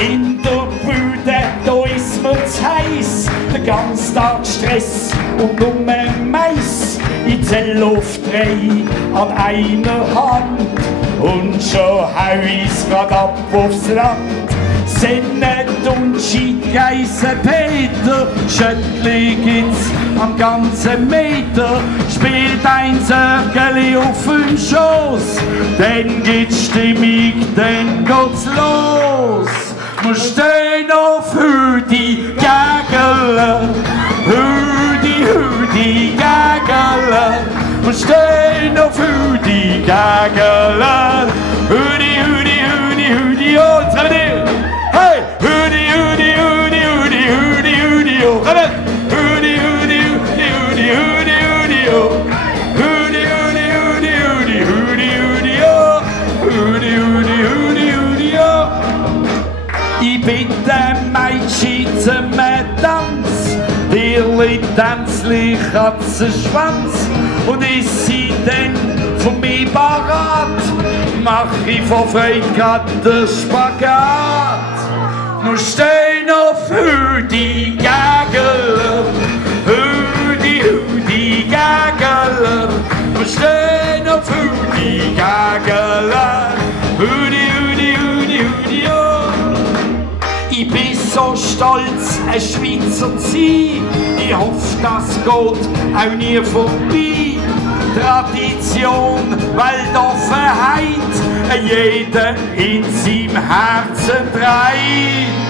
In der Bude, da ist mir zu heiß, den ganzen Tag Stress und nur Mais. Ich zähl auf 3 an einer Hand und schon hau ich's grad ab aufs Land. Sennet und Skigeisen Peter, Schöttli gibt's am ganzen Meter. Spielt ein Söckeli auf dem Schoß, dann gibt's Stimmung, dann geht's los. Wir stehen auf Hüdi Gägele, Hüdi, Hüdi Gägele. Wir stehen auf Hüdi Gägele, Hüdi, Hüdi, Hüdi, Hüdi, oh, jetzt kommen wir. Hey! Hüdi, Hüdi, Hüdi, Hüdi, Hüdi, Hüdi, oh, kommen. Hüdi, Hüdi, Hüdi, Hüdi, Hüdi, Hüdi, oh. Hüdi, Hüdi, Hüdi, Hüdi, Hüdi, Hüdi, oh. Hüdi, Hüdi, Hüdi, Hüdi, oh. Ich bitte Mädchen zum Tanz, Dirli Tänzli Katzenschwanz. Und ist sie denn von mir parat, mach ich vor Freude grad den Spagat. Wir stehen auf Hüdi Gägele, Hüdi, Hüdi Gägele. Wir stehen auf Hüdi Gägele, Hüdi, Hüdi, Hüdi, Hüdi, oh. Ich bin so stolz, ein Schweizer zu sein. Ich hoffe, das geht auch nie vorbei. Tradition, Weltoffenheit, jeder in seinem Herzen trägt.